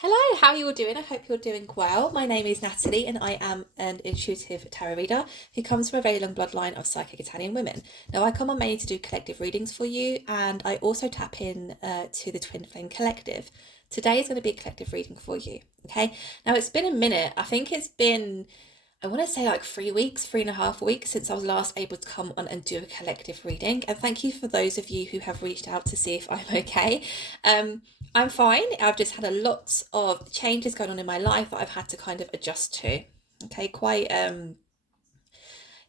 Hello, how are you all doing? I hope you're doing well. My name is Natalie and I am an intuitive tarot reader who comes from a very long bloodline of psychic Italian women. Now, I come on mainly to do collective readings for you, and I also tap in to the Twin Flame Collective. Today is going to be a collective reading for you, okay? Now, it's been a minute. I think it's been, I want to say like 3 weeks, 3.5 weeks since I was last able to come on and do a collective reading. And thank you for those of you who have reached out to see if I'm okay. I'm fine. I've just had a lot of changes going on in my life that I've had to kind of adjust to. Okay, quite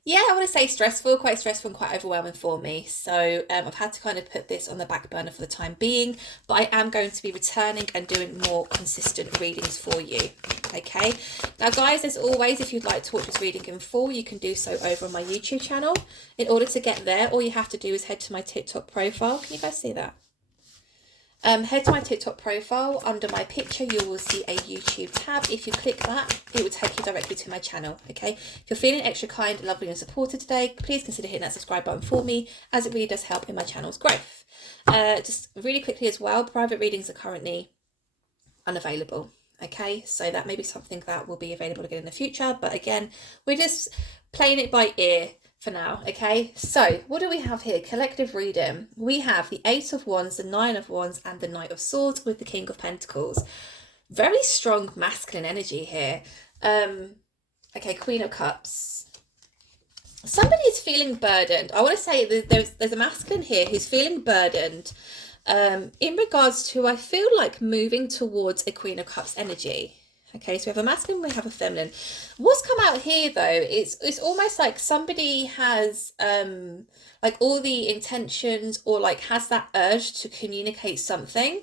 yeah, I want to say stressful, quite stressful and quite overwhelming for me. So I've had to kind of put this on the back burner for the time being, but I am going to be returning and doing more consistent readings for you. Okay, now guys, as always, if you'd like to watch this reading in full, you can do so over on my YouTube channel. In order to get there, all you have to do is head to my TikTok profile. Can you guys see that? Head to my TikTok profile. Under my picture, you will see a YouTube tab. If you click that, it will take you directly to my channel. Okay. If you're feeling extra kind, lovely, and supported today, please consider hitting that subscribe button for me, as it really does help in my channel's growth. Just really quickly as well, private readings are currently unavailable. Okay, so that may be something that will be available again in the future. But again, we're just playing it by ear for now. Okay, so what do we have here? Collective reading. We have the Eight of Wands, the Nine of Wands, and the Knight of Swords with the King of Pentacles. Very strong masculine energy here. Okay, Queen of Cups. Somebody is feeling burdened. I want to say there's a masculine here who's feeling burdened in regards to, I feel like, moving towards a Queen of Cups energy. Okay, so we have a masculine, we have a feminine. What's come out here though, it's almost like somebody has like all the intentions, or like has that urge to communicate something,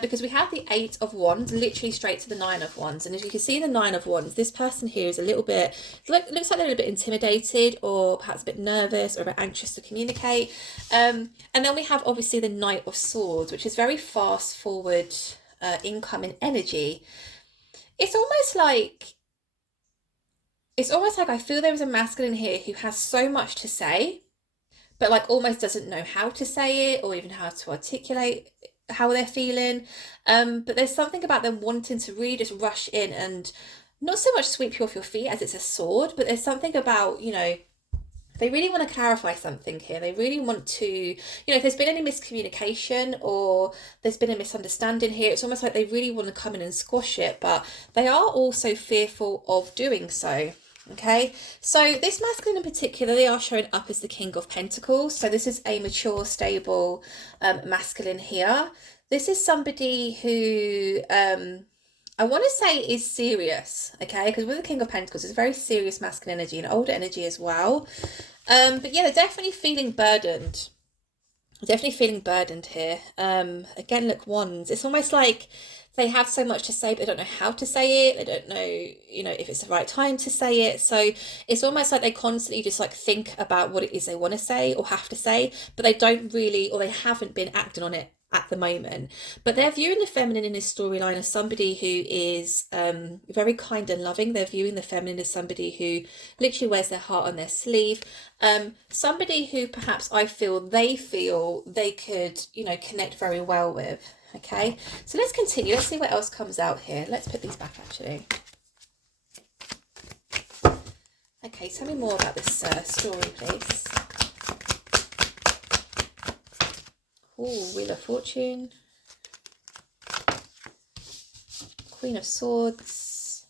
because we have the Eight of Wands literally straight to the Nine of Wands. And as you can see, the Nine of Wands, this person here is a little bit, looks like they're a little bit intimidated, or perhaps a bit nervous, or a bit anxious to communicate. And then we have obviously the Knight of Swords, which is very fast forward incoming energy. It's almost like I feel there is a masculine here who has so much to say, but like almost doesn't know how to say it, or even how to articulate how they're feeling. But there's something about them wanting to really just rush in and not so much sweep you off your feet as it's a sword, but there's something about, they really want to clarify something here. They really want to, if there's been any miscommunication or there's been a misunderstanding here, it's almost like they really want to come in and squash it, but they are also fearful of doing so. Okay, so this masculine in particular, they are showing up as the King of Pentacles. So this is a mature, stable masculine here. This is somebody who I want to say is serious, okay? Because with the King of Pentacles, it's a very serious masculine energy and older energy as well. But yeah, they're definitely feeling burdened. Definitely feeling burdened here. Again, look, Wands. It's almost like they have so much to say, but they don't know how to say it. They don't know, if it's the right time to say it. So it's almost like they constantly just like think about what it is they want to say or have to say, but they don't really, or they haven't been acting on it at the moment. But they're viewing the feminine in this storyline as somebody who is very kind and loving. They're viewing the feminine as somebody who literally wears their heart on their sleeve. Somebody who perhaps they feel they could, connect very well with. Okay, so let's continue. Let's see what else comes out here. Let's put these back actually. Okay, tell me more about this story, please. Oh, Wheel of Fortune. Queen of Swords.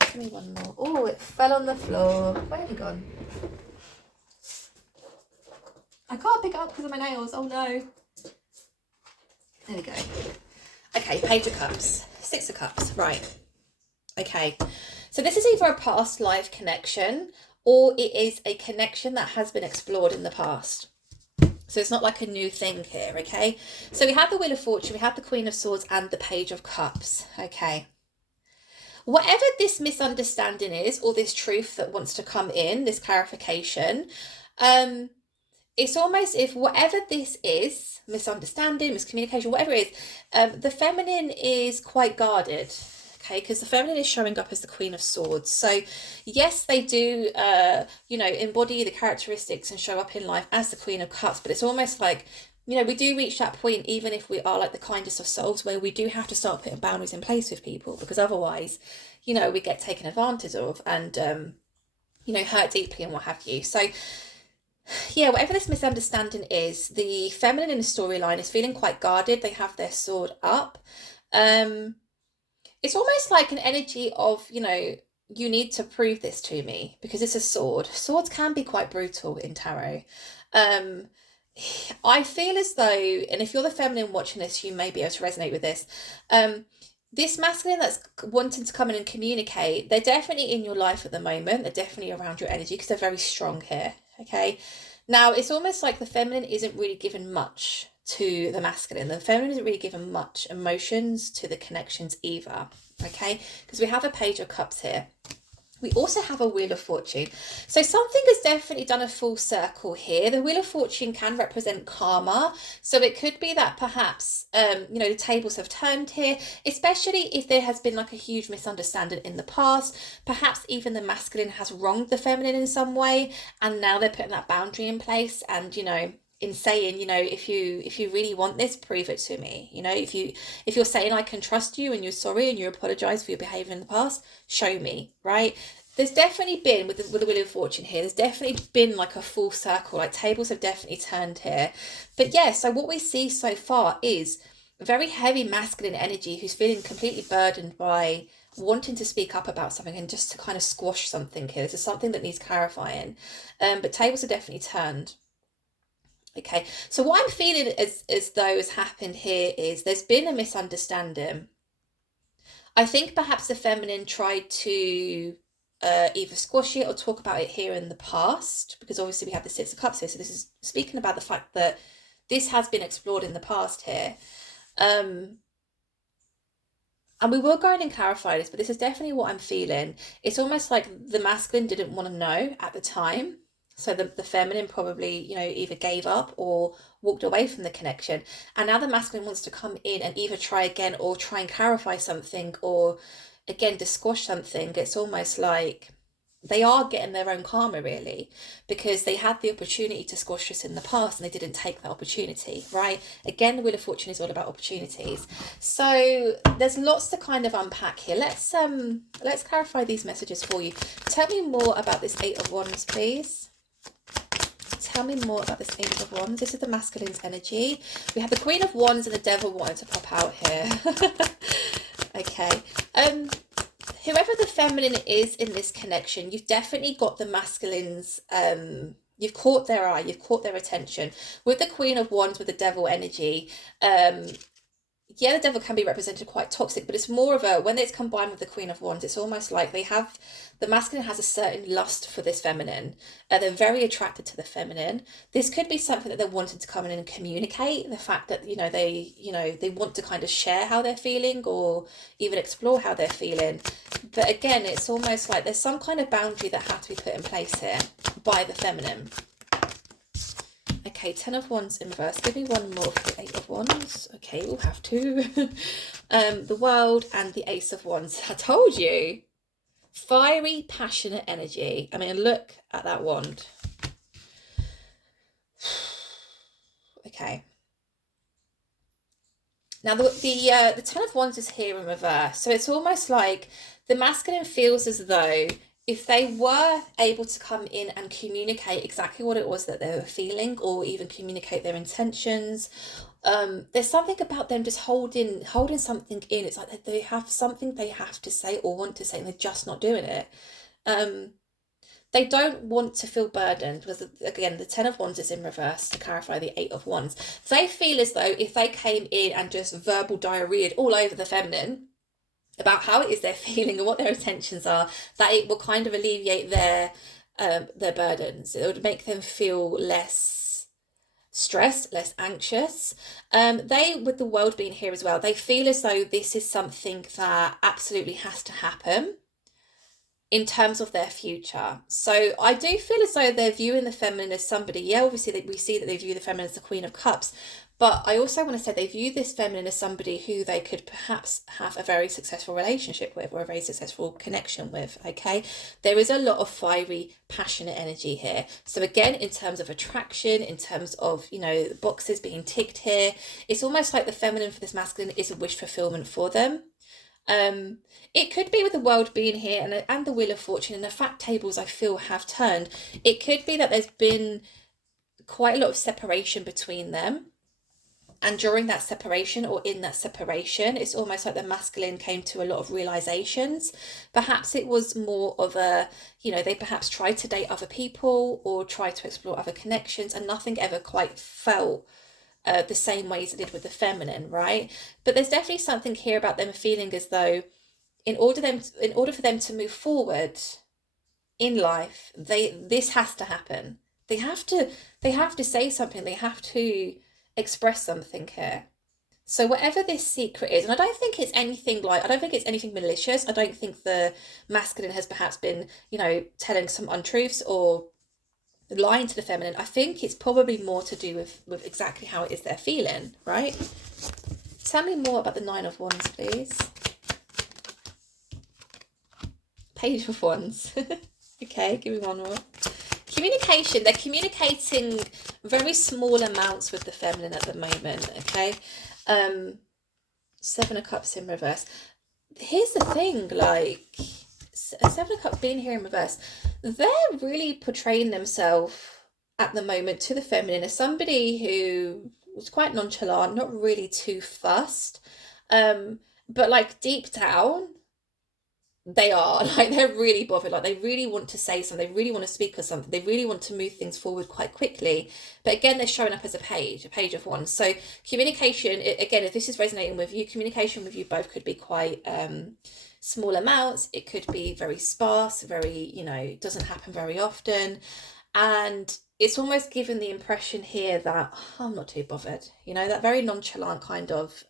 Give me one more. Oh, it fell on the floor. Where have you gone? I can't pick it up because of my nails. Oh no. There we go. Okay, Page of Cups. Six of Cups. Right. Okay. So this is either a past life connection, or it is a connection that has been explored in the past. So it's not like a new thing here, okay? So we have the Wheel of Fortune, we have the Queen of Swords, and the Page of Cups, okay? Whatever this misunderstanding is, or this truth that wants to come in, this clarification, it's almost if whatever this is, misunderstanding, miscommunication, whatever it is, the feminine is quite guarded. Okay, because the feminine is showing up as the Queen of Swords. So yes, they do, embody the characteristics and show up in life as the Queen of Cups, but it's almost like we do reach that point, even if we are like the kindest of souls, where we do have to start putting boundaries in place with people, because otherwise, we get taken advantage of and, hurt deeply and what have you. So, yeah, whatever this misunderstanding is, the feminine in the storyline is feeling quite guarded. They have their sword up. Um, it's almost like an energy of, you need to prove this to me because it's a sword. Swords can be quite brutal in tarot. Um, I feel as though, and if you're the feminine watching this, you may be able to resonate with this. This masculine that's wanting to come in and communicate, they're definitely in your life at the moment. They're definitely around your energy because they're very strong here. Okay. Now, it's almost like the feminine isn't really given much to the masculine. The feminine isn't really given much emotions to the connections either. Okay. Because we have a Page of Cups here. We also have a Wheel of Fortune. So something has definitely done a full circle here. The Wheel of Fortune can represent karma. So it could be that perhaps, the tables have turned here, especially if there has been like a huge misunderstanding in the past. Perhaps even the masculine has wronged the feminine in some way. And now they're putting that boundary in place and, in saying, if you really want this, prove it to me. If you're saying I can trust you and you're sorry and you apologize for your behavior in the past, show me, right? There's definitely been with the Wheel of Fortune here, there's definitely been like a full circle, like tables have definitely turned here. But yeah, so what we see so far is very heavy masculine energy who's feeling completely burdened by wanting to speak up about something and just to kind of squash something here. This is something that needs clarifying. But tables are definitely turned. Okay, so what I'm feeling as though has happened here is there's been a misunderstanding. I think perhaps the feminine tried to either squash it or talk about it here in the past, because obviously we have the Six of Cups here. So this is speaking about the fact that this has been explored in the past here. And we will go in and clarify this, but this is definitely what I'm feeling. It's almost like the masculine didn't want to know at the time. So the feminine probably, either gave up or walked away from the connection. And now the masculine wants to come in and either try again or try and clarify something or again to squash something. It's almost like they are getting their own karma really, because they had the opportunity to squash this in the past and they didn't take that opportunity, right? Again, the Wheel of Fortune is all about opportunities. So there's lots to kind of unpack here. Let's clarify these messages for you. Tell me more about this Eight of Wands, please. Tell me more about this Eight of Wands. This is the masculine's energy. We have the Queen of Wands and the Devil wanting to pop out here. Okay. Whoever the feminine is in this connection, you've definitely got the masculine's, you've caught their eye, you've caught their attention. With the Queen of Wands, with the Devil energy, yeah, the Devil can be represented quite toxic, but it's more of a, when it's combined with the Queen of Wands, it's almost like the masculine has a certain lust for this feminine. They're very attracted to the feminine. This could be something that they're wanting to come in and communicate, the fact that, they want to kind of share how they're feeling or even explore how they're feeling. But again, it's almost like there's some kind of boundary that has to be put in place here by the feminine. Okay, Ten of Wands in reverse. Give me one more for the Eight of Wands. Okay, we'll have to. The World and the Ace of Wands. I told you. Fiery, passionate energy. I mean, look at that wand. Okay. Now, the Ten of Wands is here in reverse. So it's almost like the masculine feels as though if they were able to come in and communicate exactly what it was that they were feeling or even communicate their intentions, there's something about them just holding something in. It's like they have something they have to say or want to say and they're just not doing it. They don't want to feel burdened because, again, the Ten of Wands is in reverse to clarify the Eight of Wands. They feel as though if they came in and just verbal diarrheaed all over the feminine about how it is they're feeling and what their intentions are, that it will kind of alleviate their burdens. It would make them feel less stressed, less anxious. They, with the World being here as well, they feel as though this is something that absolutely has to happen in terms of their future. So I do feel as though they're viewing the feminine as somebody, yeah, obviously we see that they view the feminine as the Queen of Cups, But I also want to say they view this feminine as somebody who they could perhaps have a very successful relationship with or a very successful connection with. Okay. There is a lot of fiery, passionate energy here. So, again, in terms of attraction, in terms of, boxes being ticked here, it's almost like the feminine for this masculine is a wish fulfillment for them. Um, it could be with the world being here and the Wheel of Fortune and the fact tables I feel have turned. It could be that there's been quite a lot of separation between them. And during that separation or in that separation, it's almost like the masculine came to a lot of realizations. Perhaps it was more of they perhaps tried to date other people or tried to explore other connections, and nothing ever quite felt the same way as it did with the feminine, right? But there's definitely something here about them feeling as though in order for them to move forward in life, this has to happen. They have to say something. They have to express something here. So whatever this secret is, and I don't think it's anything malicious. I don't think the masculine has perhaps been, telling some untruths or lying to the feminine. I think it's probably more to do with exactly how it is they're feeling, right? Tell me more about the Nine of Wands, please. Page of Wands. Okay, give me one more. Communication. They're communicating very small amounts with the feminine at the moment, okay? Seven of Cups in reverse. Here's the thing, like, Seven of Cups being here in reverse, they're really portraying themselves at the moment to the feminine as somebody who was quite nonchalant, not really too fussed. But like deep down, they are like they're really bothered, like they really want to say something, they really want to speak of something, they really want to move things forward quite quickly. But again, they're showing up as a page of wands. So communication, again, if this is resonating with you, communication with you both could be quite small amounts. It could be very sparse, very doesn't happen very often, and it's almost given the impression here that I'm not too bothered, that very nonchalant kind of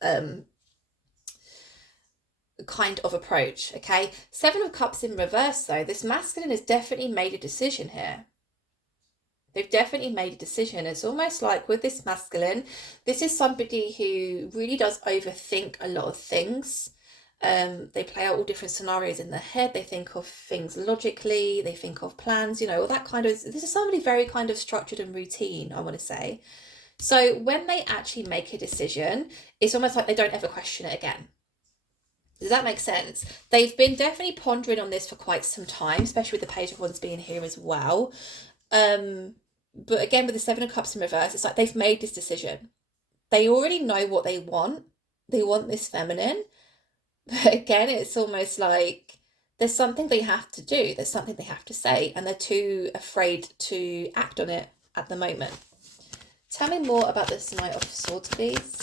approach. Okay, Seven of Cups in reverse, though, this masculine has definitely made a decision here. They've definitely made a decision. It's almost like with this masculine, this is somebody who really does overthink a lot of things. They play out all different scenarios in their head. They think of things logically. They think of plans, all that kind of. This is somebody very kind of structured and routine, I want to say. So when they actually make a decision, it's almost like they don't ever question it again. Does that make sense? They've been definitely pondering on this for quite some time, especially with the Page of Wands being here as well. But again, with the Seven of Cups in reverse, it's like they've made this decision. They already know what they want. They want this feminine. But again, it's almost like there's something they have to do. There's something they have to say, and they're too afraid to act on it at the moment. Tell me more about this Knight of Swords, please.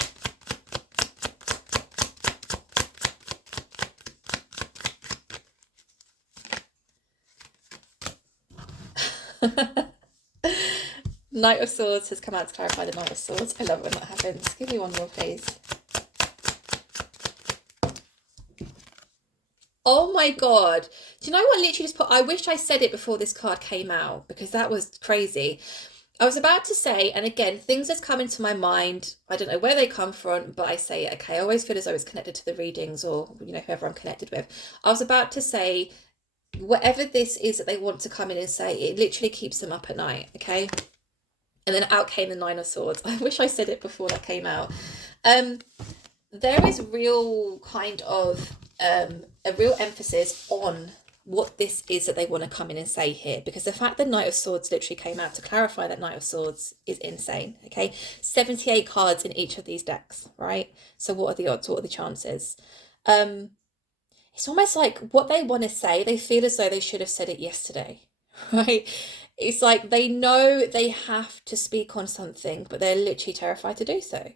Knight of Swords has come out to clarify the Knight of Swords. I love it when that happens. Give me one more, please. Oh my God. Do you know what literally just put? I wish I said it before this card came out because that was crazy. I was about to say, and again, things that's come into my mind, I don't know where they come from, but I say, okay, I always feel as though it's connected to the readings or, whoever I'm connected with. I was about to say, whatever this is that they want to come in and say, it literally keeps them up at night, okay? And then out came the Nine of Swords. I wish I said it before that came out. There is real kind of a real emphasis on what this is that they want to come in and say here, because the fact that Knight of Swords literally came out to clarify that Knight of Swords is insane, okay? 78 cards in each of these decks, right? So what are the odds? What are the chances? It's almost like what they want to say, they feel as though they should have said it yesterday, right? It's like they know they have to speak on something, but they're literally terrified to do so.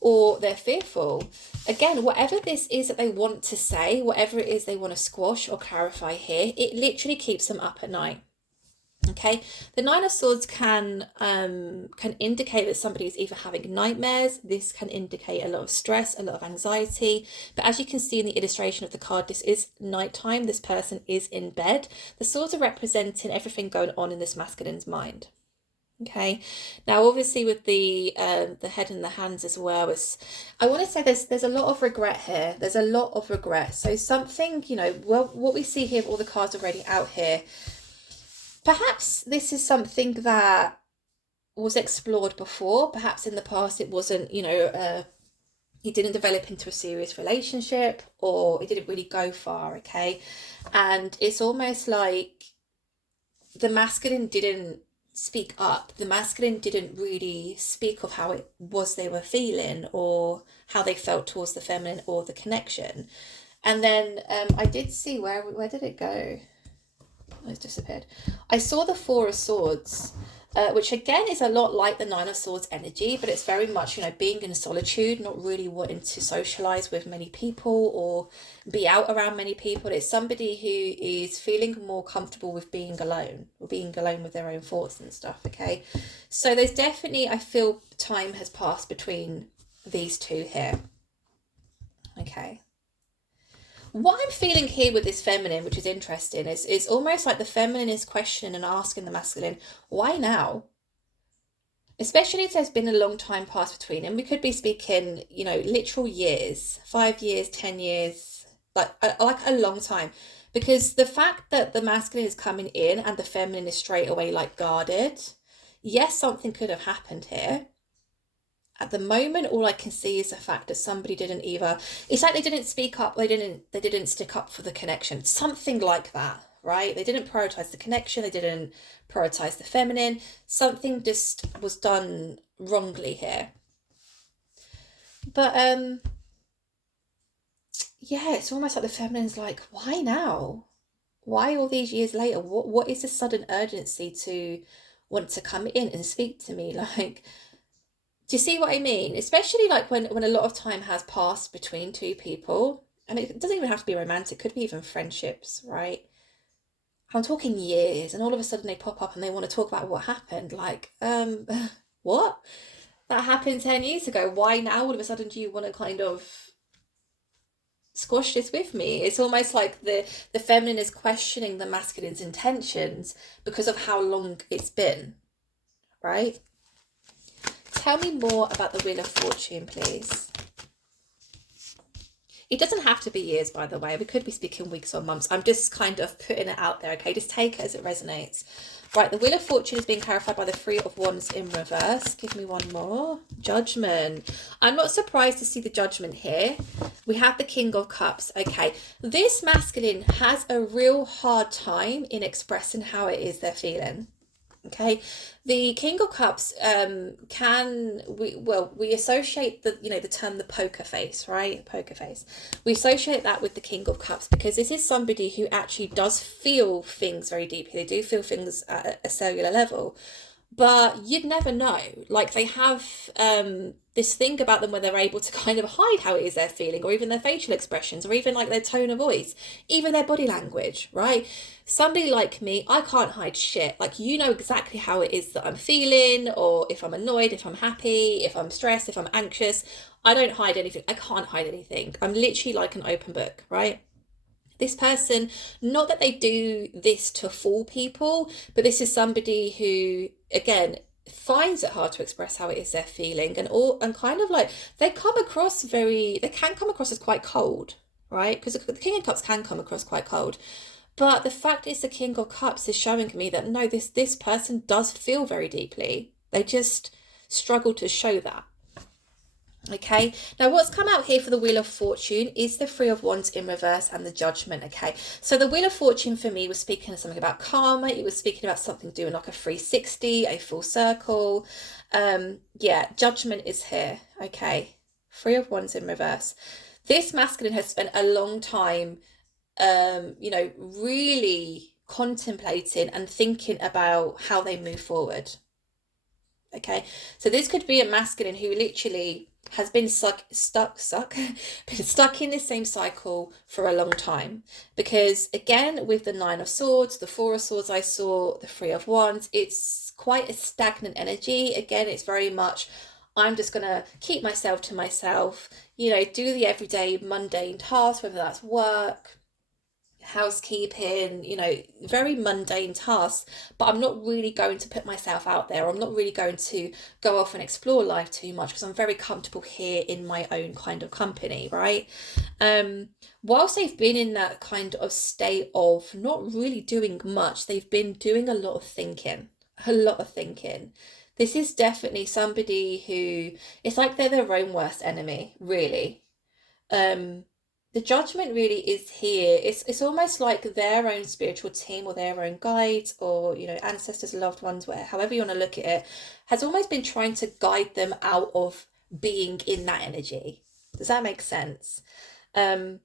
Or they're fearful. Again, whatever this is that they want to say, whatever it is they want to squash or clarify here, it literally keeps them up at night. Okay, the Nine of Swords can indicate that somebody is either having nightmares. This can indicate a lot of stress, a lot of anxiety. But as you can see in the illustration of the card, this is nighttime. This person is in bed. The swords are representing everything going on in this masculine's mind. Okay. Now, obviously, with the head and the hands as well, is I want to say there's a lot of regret here. There's a lot of regret. So something, well, what we see here, all the cards already out here. Perhaps this is something that was explored before. Perhaps in the past it wasn't, he didn't develop into a serious relationship, or it didn't really go far. Okay, and it's almost like the masculine didn't speak up. The masculine didn't really speak of how it was they were feeling, or how they felt towards the feminine or the connection. And then I did see, where did it go? Oh, it's disappeared. I saw the Four of Swords, which again is a lot like the Nine of Swords energy, but it's very much, being in solitude, not really wanting to socialize with many people or be out around many people. It's somebody who is feeling more comfortable with being alone, or being alone with their own thoughts and stuff. Okay, so there's definitely, I feel time has passed between these two here. Okay. What I'm feeling here with this feminine, which is interesting, is almost like the feminine is questioning and asking the masculine, why now? Especially if there's been a long time passed between them. We could be speaking, literal years, 5 years, 10 years, like a long time. Because the fact that the masculine is coming in and the feminine is straight away like guarded, yes, something could have happened here. At the moment, all I can see is the fact that somebody didn't either, it's like they didn't speak up, they didn't stick up for the connection, something like that, right? They didn't prioritize the connection, they didn't prioritize the feminine. Something just was done wrongly here. But yeah, it's almost like the feminine's like, why now? Why all these years later? What is the sudden urgency to want to come in and speak to me? Like, do you see what I mean? Especially like when a lot of time has passed between two people, and it doesn't even have to be romantic, it could be even friendships, right? I'm talking years, and all of a sudden they pop up and they want to talk about what happened. Like, what? That happened 10 years ago. Why now all of a sudden do you want to kind of squash this with me? It's almost like the feminine is questioning the masculine's intentions because of how long it's been, right? Tell me more about the Wheel of Fortune, please. It doesn't have to be years, by the way. We could be speaking weeks or months. I'm just kind of putting it out there, okay? Just take it as it resonates. Right, the Wheel of Fortune is being clarified by the Three of Wands in reverse. Give me one more. Judgment. I'm not surprised to see the Judgment here. We have the King of Cups. Okay, this masculine has a real hard time in expressing how it is they're feeling. Okay, the King of Cups we associate the term the poker face, right? Poker face. We associate that with the King of Cups because this is somebody who actually does feel things very deeply. They do feel things at a cellular level, but you'd never know. Like they have this thing about them where they're able to kind of hide how it is they're feeling, or even their facial expressions, or even like their tone of voice, even their body language, right? Somebody like me, I can't hide shit. Like, you know exactly how it is that I'm feeling, or if I'm annoyed, if I'm happy, if I'm stressed, if I'm anxious. I don't hide anything. I can't hide anything. I'm literally like an open book, right? This person, not that they do this to fool people, but this is somebody who, again, finds it hard to express how it is they're feeling, and kind of like they can come across as quite cold, right? Because the King of Cups can come across quite cold. But the fact is the King of Cups is showing me that no, this person does feel very deeply. They just struggle to show that. Okay, now what's come out here for the Wheel of Fortune is the Three of Wands in reverse and the Judgment. Okay, so the Wheel of Fortune for me was speaking of something about karma. It was speaking about something doing like a 360, a full circle. Yeah, Judgment is here. Okay, Three of Wands in reverse. This masculine has spent a long time, really contemplating and thinking about how they move forward. Okay, so this could be a masculine who literally has been been stuck in this same cycle for a long time. Because again, with the Nine of Swords, the Four of Swords, I saw the Three of Wands, it's quite a stagnant energy. Again, it's very much, I'm just going to keep myself to myself, do the everyday mundane tasks, whether that's work, housekeeping, you know, very mundane tasks, but I'm not really going to put myself out there. I'm not really going to go off and explore life too much because I'm very comfortable here in my own kind of company, right? Um, Whilst they've been in that kind of state of not really doing much, they've been doing a lot of thinking, a lot of thinking. This is definitely somebody who, it's like they're their own worst enemy, really. um the judgment really is here. It's almost like their own spiritual team or their own guides or, you know, ancestors, loved ones, where however you want to look at it, has almost been trying to guide them out of being in that energy. Does that make sense? um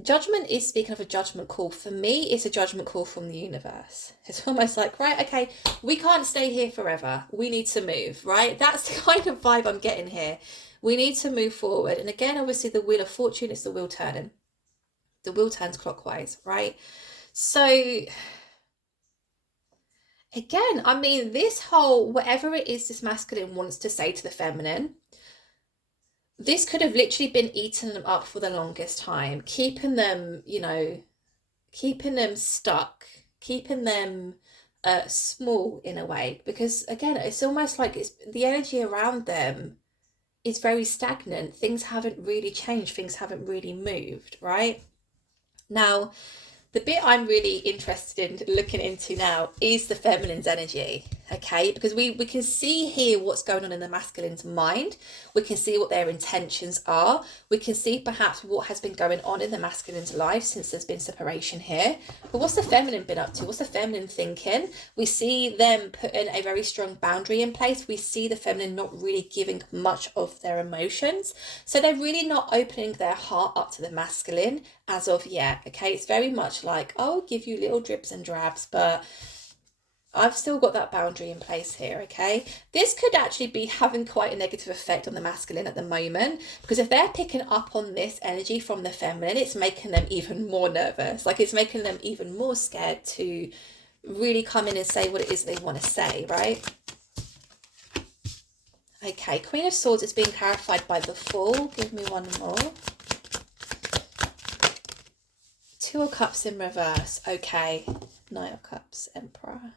Judgment is, speaking of a judgment call, for me it's a judgment call from the universe. It's almost like, right, okay, we can't stay here forever, we need to move, right? That's the kind of vibe I'm getting here. We need to move forward. And again, obviously the wheel of fortune is the wheel turning. The wheel turns clockwise, right? So again, I mean, this whole, whatever it is this masculine wants to say to the feminine, this could have literally been eating them up for the longest time, keeping them, you know, keeping them stuck, keeping them small in a way. Because again, it's almost like it's the energy around them is very stagnant. Things haven't really changed, things haven't really moved, right? Now, the bit I'm really interested in looking into now is the feminine's energy, okay? Because we can see here what's going on in the masculine's mind. We can see what their intentions are. We can see perhaps what has been going on in the masculine's life since there's been separation here. But what's the feminine been up to? What's the feminine thinking? We see them putting a very strong boundary in place. We see the feminine not really giving much of their emotions. So they're really not opening their heart up to the masculine as of yet, okay? It's very much like, I'll give you little drips and drabs, but I've still got that boundary in place here, okay? This could actually be having quite a negative effect on the masculine at the moment, because if they're picking up on this energy from the feminine, it's making them even more nervous. Like, it's making them even more scared to really come in and say what it is they want to say, right? Okay, Queen of Swords is being clarified by the Fool. Give me one more. Two of Cups in reverse. Okay. Knight of Cups, Emperor.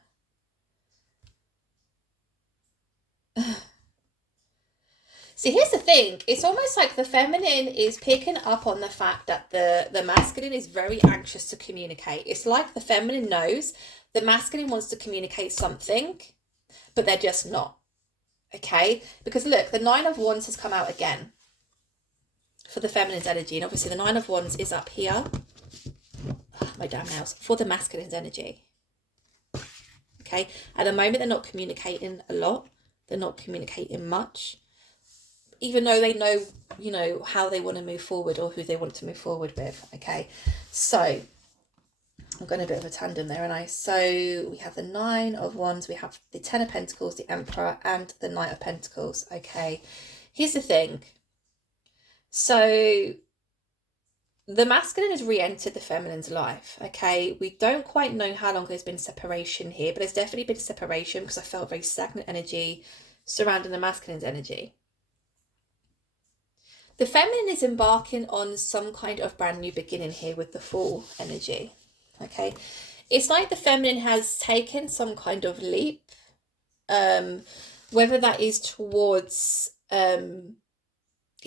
See, here's the thing. It's almost like the feminine is picking up on the fact that the masculine is very anxious to communicate. It's like the feminine knows the masculine wants to communicate something, but they're just not. Okay? Because look, the Nine of Wands has come out again for the feminine's energy. And obviously the Nine of Wands is up here. Oh, my damn nails. For the masculine's energy. Okay? At the moment, they're not communicating a lot. They're not communicating much. Even though they know, you know, how they want to move forward or who they want to move forward with. Okay? So, I'm going a bit of a tandem there, and so we have the Nine of Wands, we have the Ten of Pentacles, the Emperor, and the Knight of Pentacles. Okay? Here's the thing. So, the masculine has re-entered the feminine's life, okay? We don't quite know how long there's been separation here, but there's definitely been separation because I felt very stagnant energy surrounding the masculine's energy. The feminine is embarking on some kind of brand new beginning here with the Fool energy, okay? It's like the feminine has taken some kind of leap, whether that is towards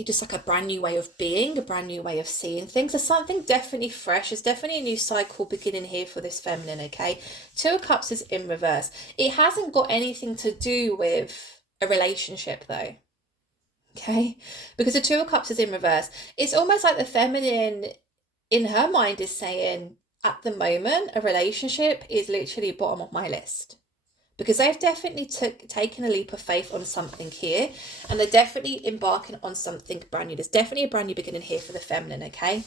just like a brand new way of being, a brand new way of seeing things. There's something definitely fresh. There's definitely a new cycle beginning here for this feminine, okay? Two of Cups is in reverse. It hasn't got anything to do with a relationship though, okay? Because the Two of Cups is in reverse. It's almost like the feminine in her mind is saying, at the moment, a relationship is literally bottom of my list. Because they've definitely taken a leap of faith on something here, and they're definitely embarking on something brand new. There's definitely a brand new beginning here for the feminine, okay?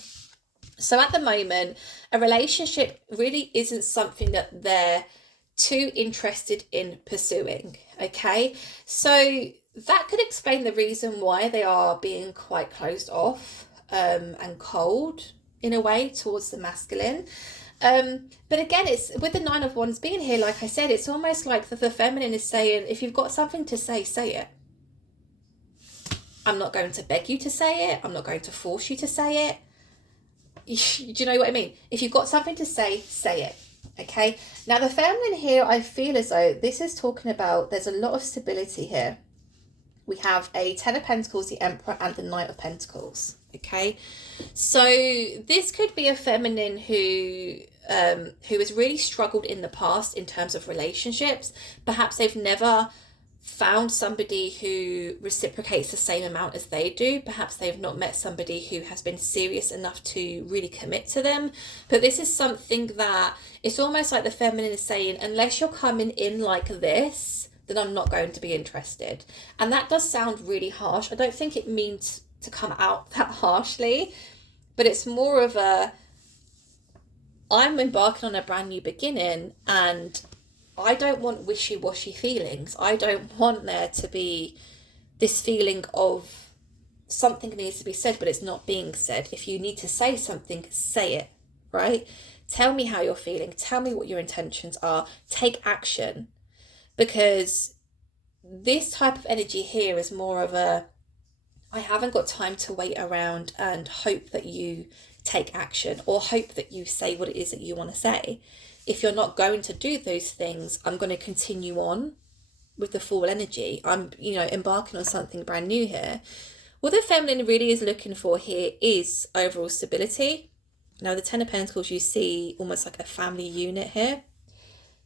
So at the moment, a relationship really isn't something that they're too interested in pursuing, okay? So that could explain the reason why they are being quite closed off and cold in a way towards the masculine. But again, it's with the Nine of Wands being here, like I said, it's almost like the feminine is saying, if you've got something to say it. I'm not going to beg you to say it. I'm not going to force you to say it. do you know what I mean? If you've got something to say it. Okay. Now the feminine here, I feel as though this is talking about, there's a lot of stability here. We have a Ten of Pentacles, the Emperor, and the Knight of Pentacles. Okay. So this could be a feminine who has really struggled in the past in terms of relationships. Perhaps they've never found somebody who reciprocates the same amount as they do. Perhaps they've not met somebody who has been serious enough to really commit to them. But this is something that it's almost like the feminine is saying, unless you're coming in like this, then I'm not going to be interested. And that does sound really harsh. I don't think it means to come out that harshly, but it's more of a, I'm embarking on a brand new beginning, and I don't want wishy-washy feelings. I don't want there to be this feeling of something needs to be said, but it's not being said. If you need to say something, say it, right? Tell me how you're feeling. Tell me what your intentions are. Take action. Because this type of energy here is more of a, I haven't got time to wait around and hope that you take action or hope that you say what it is that you want to say. If you're not going to do those things, I'm going to continue on with the full energy. I'm, embarking on something brand new here. What the feminine really is looking for here is overall stability. Now, the Ten of Pentacles, you see almost like a family unit here.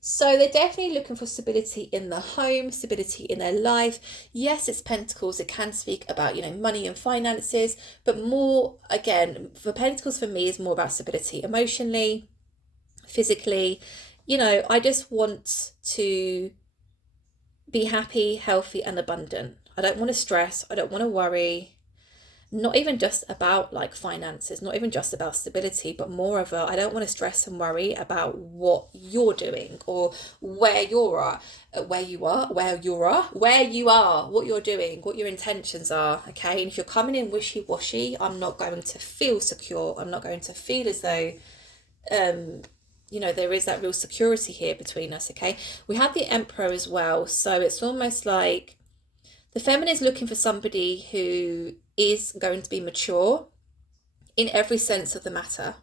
So they're definitely looking for stability in the home, stability in their life. Yes, it's Pentacles. It can speak about, money and finances, but more, again, for Pentacles for me is more about stability emotionally, physically. I just want to be happy, healthy, and abundant. I don't want to stress. I don't want to worry. Not even just about like finances, not even just about stability, but more of a, I don't want to stress and worry about what you're doing or where you are, what you're doing, what your intentions are. Okay. And if you're coming in wishy-washy, I'm not going to feel secure. I'm not going to feel as though, there is that real security here between us. Okay. We have the Emperor as well. So it's almost like the feminine is looking for somebody who is going to be mature in every sense of the matter.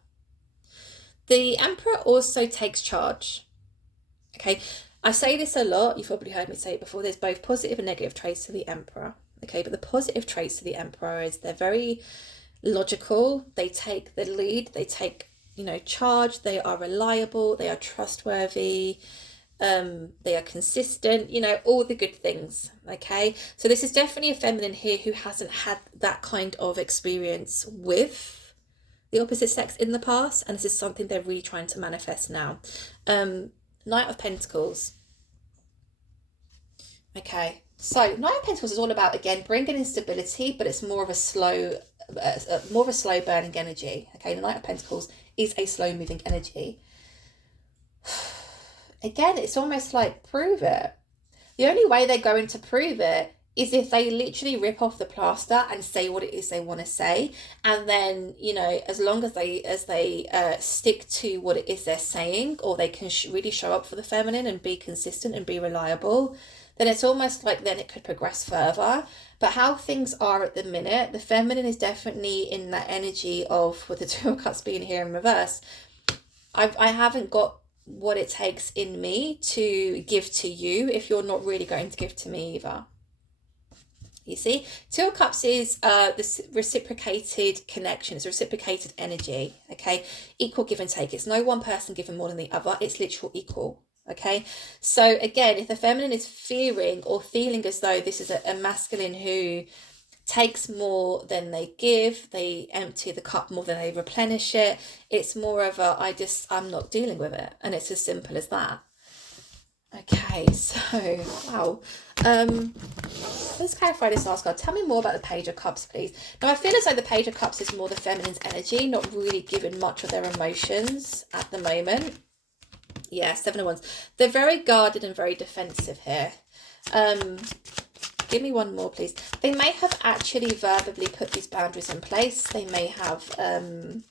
The Emperor also takes charge. Okay, I say this a lot. You've probably heard me say it before. There's both positive and negative traits to the Emperor. Okay, but the positive traits to the Emperor is they're very logical. They take the lead. They take, charge. They are reliable. They are trustworthy. They are consistent, all the good things. Okay, so this is definitely a feminine here who hasn't had that kind of experience with the opposite sex in the past, and this is something they're really trying to manifest now. Knight of Pentacles. Okay, so Knight of Pentacles is all about, again, bringing in stability, but it's more of a slow burning energy. Okay, the Knight of Pentacles is a slow moving energy. Again, it's almost like prove it. The only way they're going to prove it is if they literally rip off the plaster and say what it is they want to say. And then, as long as they stick to what it is they're saying, or they can really show up for the feminine and be consistent and be reliable, then it's almost like then it could progress further. But how things are at the minute, the feminine is definitely in that energy of, with the Two of Cups being here in reverse, I haven't got what it takes in me to give to you if you're not really going to give to me either. You see, Two of Cups is this reciprocated connection. It's reciprocated energy. Okay, equal give and take. It's no one person giving more than the other. It's literal equal. Okay, so again, if the feminine is fearing or feeling as though this is a masculine who takes more than they give, they empty the cup more than they replenish it, it's more of a, I'm not dealing with it, and it's as simple as that. Okay, so wow, let's clarify this last card. Tell me more about the Page of Cups, please. Now I feel as though the Page of Cups is more the feminine's energy, not really giving much of their emotions at the moment. Yeah, Seven of Wands. They're very guarded and very defensive here. Give me one more, please. They may have actually verbally put these boundaries in place. They may have, there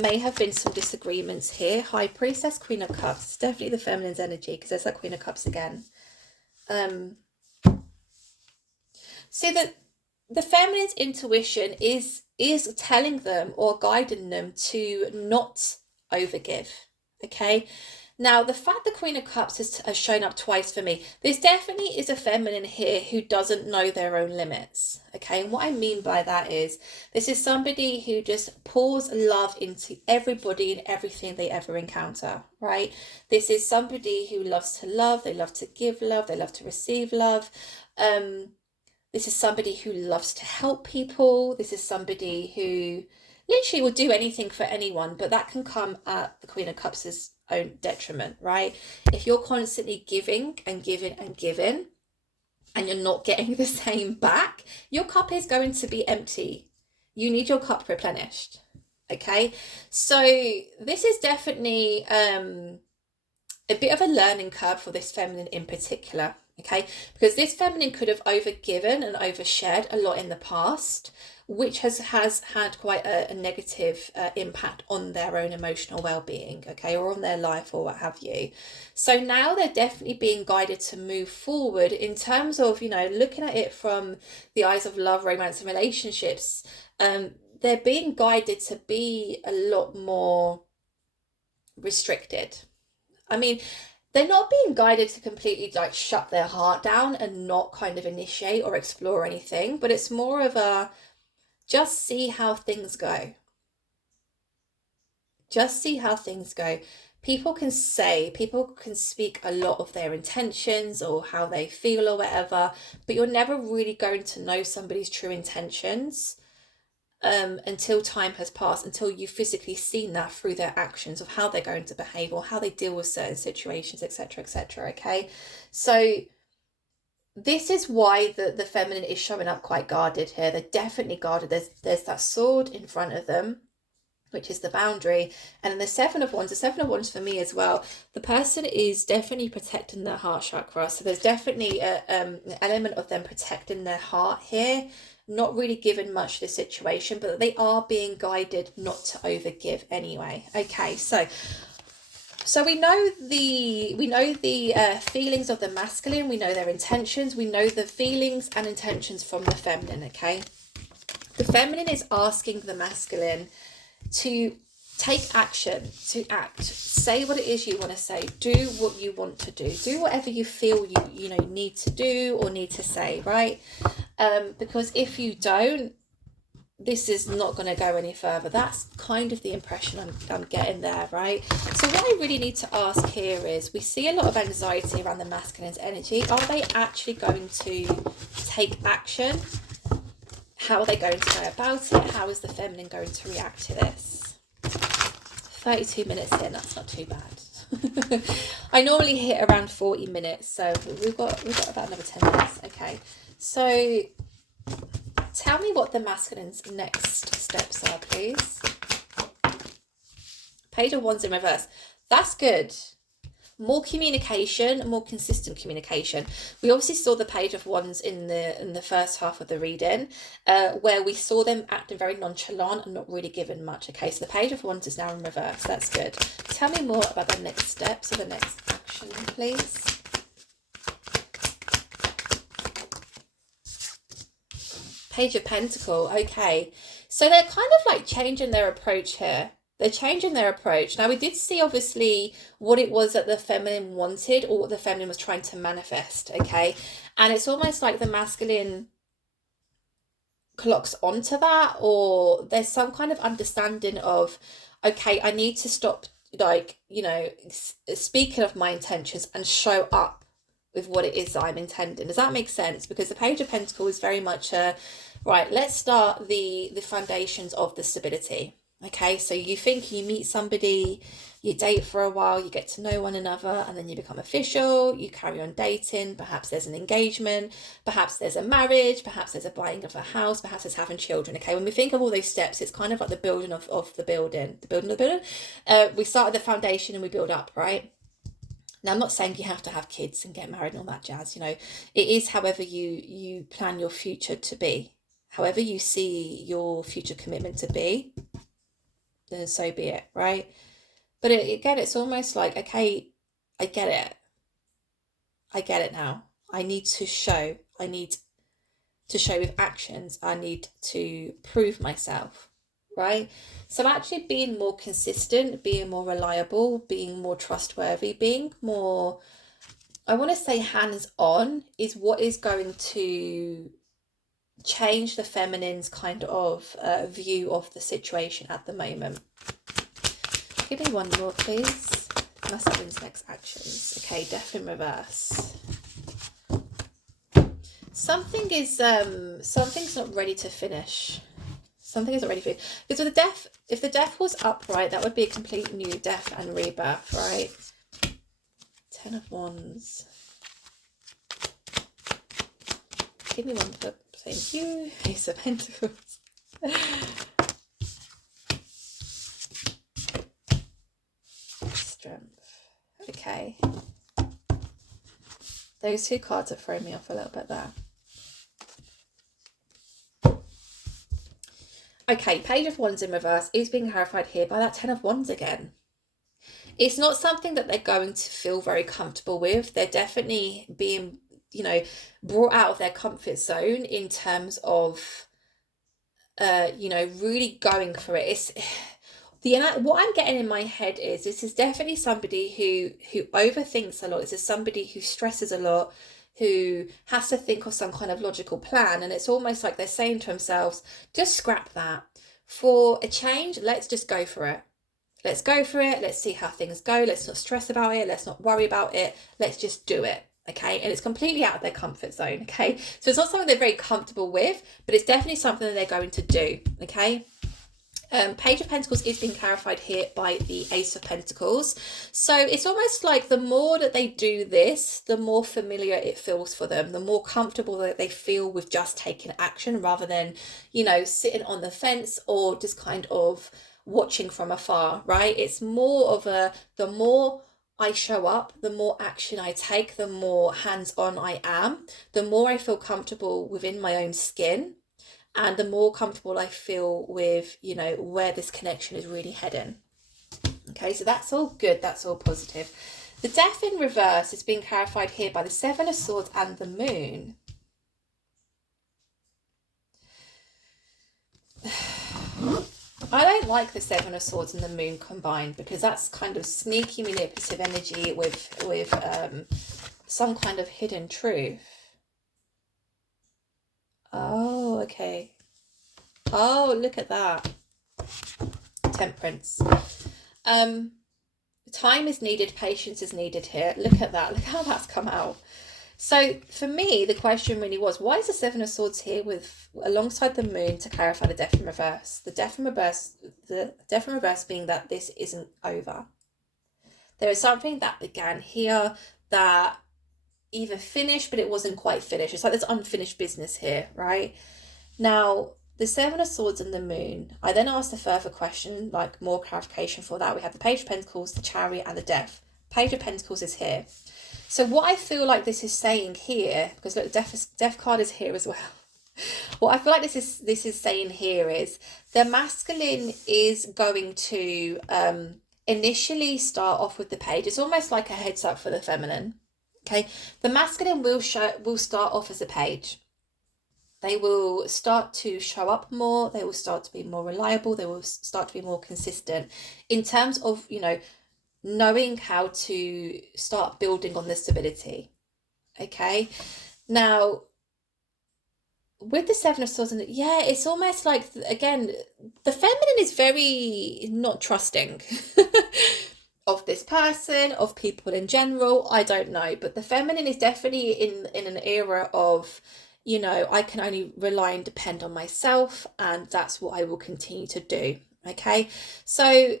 may have been some disagreements here. High Priestess, Queen of Cups. It's definitely the feminine's energy because there's that Queen of Cups again. See that the feminine's intuition is is telling them or guiding them to not overgive. Okay. Now, the fact the Queen of Cups has shown up twice for me, this definitely is a feminine here who doesn't know their own limits. Okay, and what I mean by that is this is somebody who just pours love into everybody and everything they ever encounter, right? This is somebody who loves to love, they love to give love, they love to receive love. This is somebody who loves to help people. This is somebody who literally will do anything for anyone, but that can come at the Queen of Cups' own detriment, right? If you're constantly giving and giving and giving and you're not getting the same back, your cup is going to be empty. You need your cup replenished. Okay, so this is definitely a bit of a learning curve for this feminine in particular. Okay, because this feminine could have overgiven and overshared a lot in the past, which has had quite a negative impact on their own emotional well-being, okay, or on their life or what have you. So now they're definitely being guided to move forward in terms of, you know, looking at it from the eyes of love, romance, and relationships. They're being guided to be a lot more restricted. I mean, they're not being guided to completely like shut their heart down and not kind of initiate or explore anything, but it's more of a just see how things go. Just see how things go. People can speak a lot of their intentions or how they feel or whatever, but you're never really going to know somebody's true intentions until time has passed, until you've physically seen that through their actions of how they're going to behave or how they deal with certain situations, etc., etc. Okay, so this is why the feminine is showing up quite guarded here. They're definitely guarded. There's that sword in front of them, which is the boundary. And then the seven of wands for me as well, the person is definitely protecting their heart chakra. So there's definitely an element of them protecting their heart here, not really given much to the situation, but they are being guided not to overgive anyway. Okay, so we know the feelings of the masculine, we know their intentions, we know the feelings and intentions from the feminine. Okay, the feminine is asking the masculine to take action, to act, say what it is you want to say, do what you want to do whatever you feel you know need to do or need to say, right? Because if you don't, this is not going to go any further. That's kind of the impression I'm getting there, right? So what I really need to ask here is, we see a lot of anxiety around the masculine's energy. Are they actually going to take action? How are they going to go about it? How is the feminine going to react to this? 32 minutes in, that's not too bad. I normally hit around 40 minutes, so we've got about another 10 minutes. Okay, so tell me what the masculine's next steps are, please. Page of Wands in reverse. That's good. More communication, more consistent communication. We obviously saw the Page of Wands in the first half of the reading, where we saw them acting very nonchalant and not really giving much. Okay, so the Page of Wands is now in reverse. That's good. Tell me more about the next steps or the next action, please. Page of Pentacle. Okay, so they're kind of like changing their approach here. They're changing their approach. Now, we did see, obviously, what it was that the feminine wanted or what the feminine was trying to manifest, okay? And it's almost like the masculine clocks onto that, or there's some kind of understanding of, okay, I need to stop, like, you know, speaking of my intentions and show up with what it is that I'm intending. Does that make sense? Because the Page of Pentacles is very much right, let's start the foundations of the stability. Okay, so you think you meet somebody, you date for a while, you get to know one another, and then you become official, you carry on dating, perhaps there's an engagement, perhaps there's a marriage, perhaps there's a buying of a house, perhaps there's having children. Okay, when we think of all those steps, it's kind of like the building of the building. We start at the foundation and we build up, right? Now, I'm not saying you have to have kids and get married and all that jazz, you know. It is however you plan your future to be, however you see your future commitment to be, then so be it, right? But again, it's almost like, okay, I get it now. I need to show, I need to show with actions. I need to prove myself, right? So actually being more consistent, being more reliable, being more trustworthy, being more, I want to say hands-on, is what is going to change the feminine's kind of view of the situation at the moment. Give me one more, please. Masculine's next actions. Okay, death in reverse. Something's not ready to finish. Something isn't ready for you. Because with the death, if the death was upright, that would be a complete new death and rebirth, right? 10 of Wands. Give me one for, thank you. Ace of Pentacles. Strength. Okay. Those two cards have thrown me off a little bit there. Okay, Page of Wands in reverse is being clarified here by that 10 of Wands again. It's not something that they're going to feel very comfortable with. They're definitely being, you know, brought out of their comfort zone in terms of, you know, really going for it. It's what I'm getting in my head is this is definitely somebody who overthinks a lot. This is somebody who stresses a lot, who has to think of some kind of logical plan, and it's almost like they're saying to themselves, just scrap that. For a change, let's just go for it. Let's go for it. Let's see how things go. Let's not stress about it. Let's not worry about it. Let's just do it. Okay. And it's completely out of their comfort zone. Okay. So it's not something they're very comfortable with, but it's definitely something that they're going to do. Okay. Page of Pentacles is being clarified here by the Ace of Pentacles. So it's almost like the more that they do this, the more familiar it feels for them, the more comfortable that they feel with just taking action rather than, you know, sitting on the fence or just kind of watching from afar, right? It's more of the more I show up, the more action I take, the more hands-on I am, the more I feel comfortable within my own skin, and the more comfortable I feel with, you know, where this connection is really heading. Okay, so that's all good. That's all positive. The death in reverse is being clarified here by the Seven of Swords and the Moon. I don't like the Seven of Swords and the Moon combined because that's kind of sneaky manipulative energy with some kind of hidden truth. Oh, okay. Oh, look at that. Temperance. Time is needed, patience is needed here. Look at that. Look how that's come out. So for me, the question really was, why is the Seven of Swords here with alongside the Moon to clarify the death in reverse? The death in reverse being that this isn't over. There is something that began here that either finished, but it wasn't quite finished. It's like there's unfinished business here, right? Now, the Seven of Swords and the Moon. I then asked a further question, like more clarification for that. We have the Page of Pentacles, the Chariot, and the Death. Page of Pentacles is here. So what I feel like this is saying here, because look, the Death card is here as well. What I feel like this is saying here is the masculine is going to initially start off with the Page. It's almost like a heads up for the feminine. Okay, the masculine will start off as a Page. They will start to show up more. They will start to be more reliable. They will start to be more consistent in terms of, you know, knowing how to start building on the stability. Okay. Now, with the Seven of Swords, yeah, it's almost like, again, the feminine is very not trusting of this person, of people in general. I don't know. But the feminine is definitely in an era of, you know, I can only rely and depend on myself, and that's what I will continue to do. Okay, so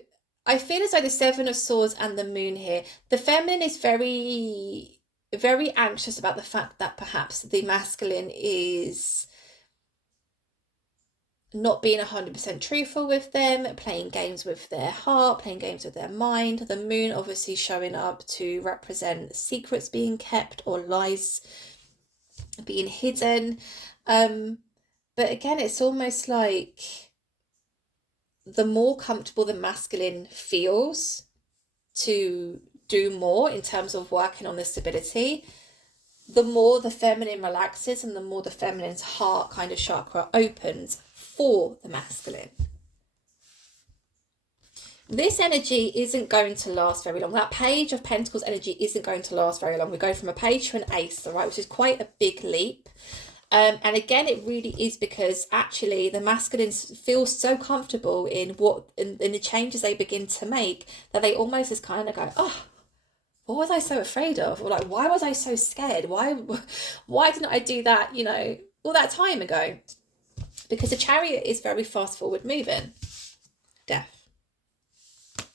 I feel as though the Seven of Swords and the Moon here, the feminine is very, very anxious about the fact that perhaps the masculine is not being 100% truthful with them, playing games with their heart, playing games with their mind. The Moon obviously showing up to represent secrets being kept or lies being hidden. But again, it's almost like the more comfortable the masculine feels to do more in terms of working on the stability, the more the feminine relaxes and the more the feminine's heart kind of chakra opens for the masculine. This energy isn't going to last very long. That Page of Pentacles energy isn't going to last very long. We go from a page to an ace, right, which is quite a big leap. And again, it really is because actually the masculines feel so comfortable in the changes they begin to make that they almost just kind of go, oh, what was I so afraid of? Or like, why was I so scared? Why didn't I do that, all that time ago? Because the Chariot is very fast forward moving. Death.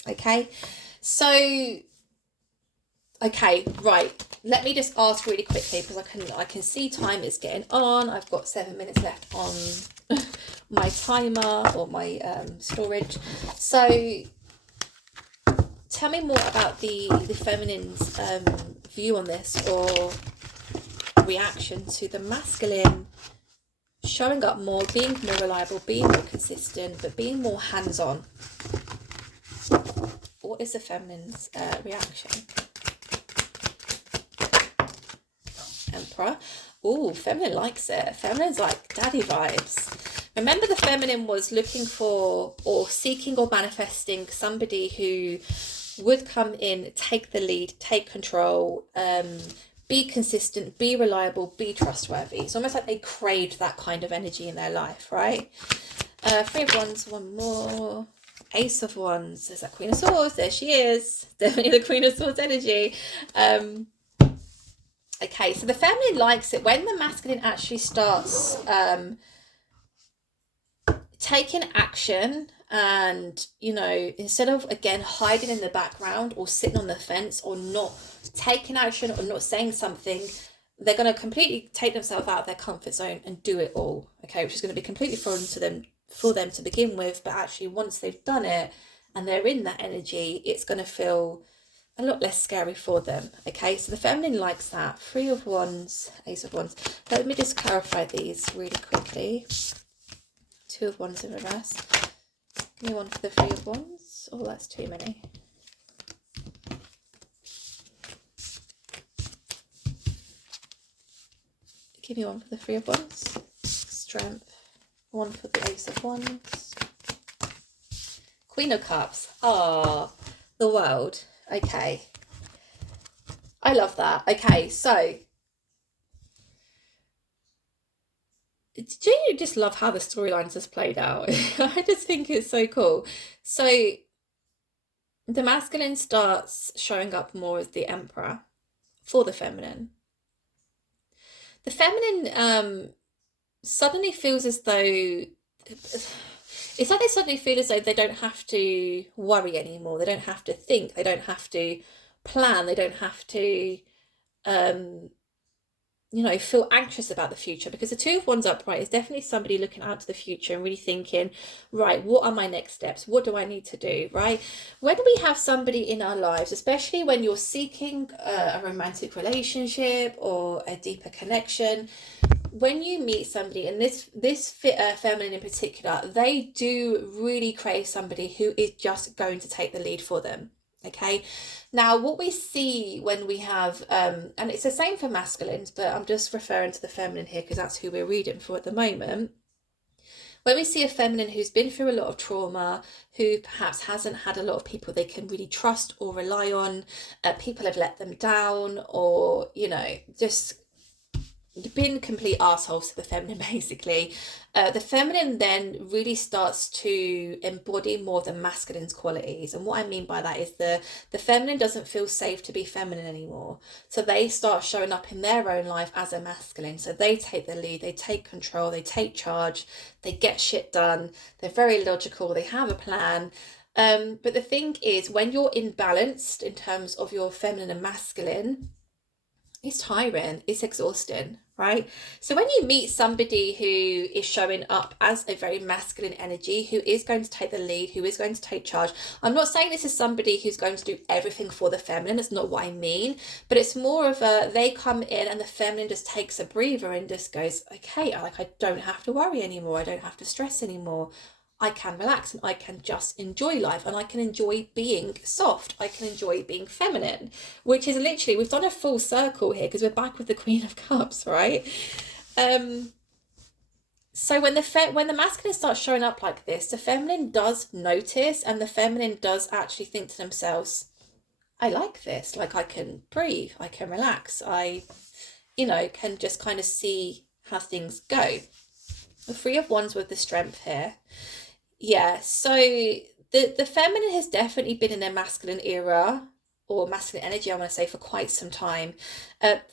Okay, so, okay, right. Let me just ask really quickly because I can see time is getting on. I've got 7 minutes left on my timer or my storage. So tell me more about the feminine's view on this or reaction to the masculine showing up more, being more reliable, being more consistent, but being more hands-on. What is the feminine's reaction? Emperor. Oh, feminine likes it. Feminine's like daddy vibes. Remember, the feminine was looking for or seeking or manifesting somebody who would come in, take the lead, take control, be consistent, be reliable, be trustworthy. It's almost like they craved that kind of energy in their life, right? Three of Wands, one more. Ace of Wands. There's that Queen of Swords. There she is. Definitely the Queen of Swords energy. Okay, so the feminine likes it when the masculine actually starts taking action and, instead of, again, hiding in the background or sitting on the fence or not taking action or not saying something, they're going to completely take themselves out of their comfort zone and do it all, okay, which is going to be completely foreign to them, for them to begin with, but actually once they've done it and they're in that energy, it's going to feel a lot less scary for them. Okay, so the feminine likes that. Three of Wands, Ace of Wands. Let me just clarify these really quickly. Two of Wands in reverse. Give me one for the Three of Wands. Oh, that's too many. Give me one for the Three of Wands. Strength. One for the Ace of Wands. Queen of Cups. Ah, the World. Okay. I love that. Okay, so do you just love how the storylines just played out? I just think it's so cool. So the masculine starts showing up more as the Emperor for the feminine. The feminine suddenly feels as though it's like they suddenly feel as though they don't have to worry anymore. They don't have to think. They don't have to plan. They don't have to, feel anxious about the future, because the Two of Wands upright is definitely somebody looking out to the future and really thinking, right, what are my next steps? What do I need to do, right? When we have somebody in our lives, especially when you're seeking a romantic relationship or a deeper connection, when you meet somebody, and this feminine in particular, they do really crave somebody who is just going to take the lead for them. Okay, now what we see when we have and it's the same for masculines, but I'm just referring to the feminine here because that's who we're reading for at the moment. When we see a feminine who's been through a lot of trauma, who perhaps hasn't had a lot of people they can really trust or rely on, people have let them down, or just been complete assholes to the feminine, basically. The feminine then really starts to embody more of the masculine's qualities. And what I mean by that is the feminine doesn't feel safe to be feminine anymore. So they start showing up in their own life as a masculine. So they take the lead, they take control, they take charge, they get shit done. They're very logical, they have a plan. But the thing is, when you're imbalanced in terms of your feminine and masculine, it's tiring, it's exhausting, right? So when you meet somebody who is showing up as a very masculine energy, who is going to take the lead, who is going to take charge, I'm not saying this is somebody who's going to do everything for the feminine, that's not what I mean, but it's more of they come in and the feminine just takes a breather and just goes, okay, I don't have to worry anymore, I don't have to stress anymore, I can relax and I can just enjoy life, and I can enjoy being soft. I can enjoy being feminine, which is literally, we've done a full circle here because we're back with the Queen of Cups, right? So when the masculine starts showing up like this, the feminine does notice, and the feminine does actually think to themselves, I like this. Like, I can breathe, I can relax, I, can just kind of see how things go. The Three of Wands with the Strength here. Yeah, so the feminine has definitely been in a masculine era, or masculine energy, I want to say, for quite some time.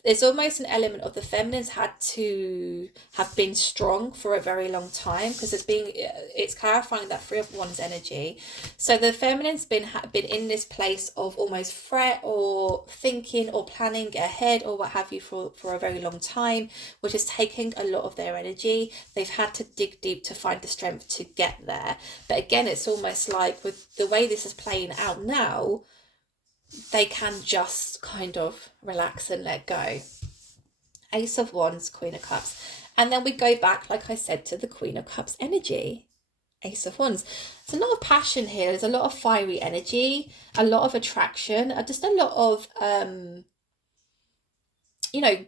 There's almost an element of the feminine's had to have been strong for a very long time, because it's clarifying that Three of Wands energy. So the feminine's been in this place of almost fret or thinking or planning ahead or what have you for a very long time, which is taking a lot of their energy. They've had to dig deep to find the strength to get there. But again, it's almost like with the way this is playing out now, they can just kind of relax and let go. Ace of Wands, Queen of Cups. And then we go back, like I said, to the Queen of Cups energy. Ace of Wands. There's a lot of passion here. There's a lot of fiery energy, a lot of attraction, just a lot of,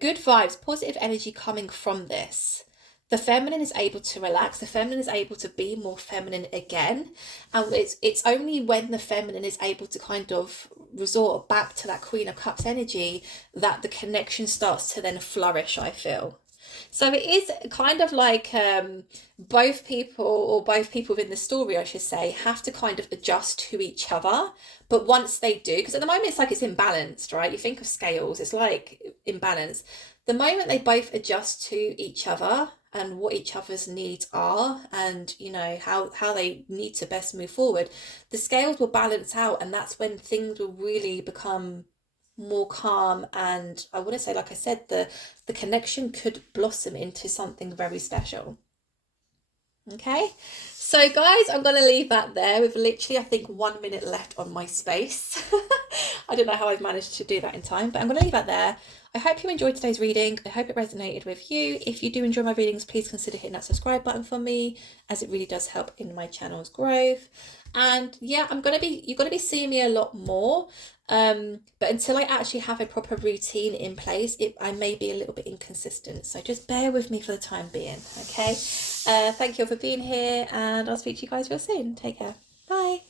good vibes, positive energy coming from this. The feminine is able to relax. The feminine is able to be more feminine again. And it's only when the feminine is able to kind of resort back to that Queen of Cups energy that the connection starts to then flourish, I feel. So it is kind of like both people within the story, I should say, have to kind of adjust to each other. But once they do, because at the moment it's like it's imbalanced, right? You think of scales, it's like imbalanced. The moment they both adjust to each other and what each other's needs are, and how they need to best move forward, the scales will balance out, and that's when things will really become more calm. And I want to say, like I said, the connection could blossom into something very special. Okay, so guys, I'm going to leave that there with literally, I think, 1 minute left on my space. I don't know how I've managed to do that in time, but I'm going to leave that there. I hope you enjoyed today's reading. I hope it resonated with you. If you do enjoy my readings, please consider hitting that subscribe button for me, as it really does help in my channel's growth. And yeah, you're going to be seeing me a lot more. But until I actually have a proper routine in place, I may be a little bit inconsistent. So just bear with me for the time being, okay? Thank you all for being here, and I'll speak to you guys real soon. Take care. Bye.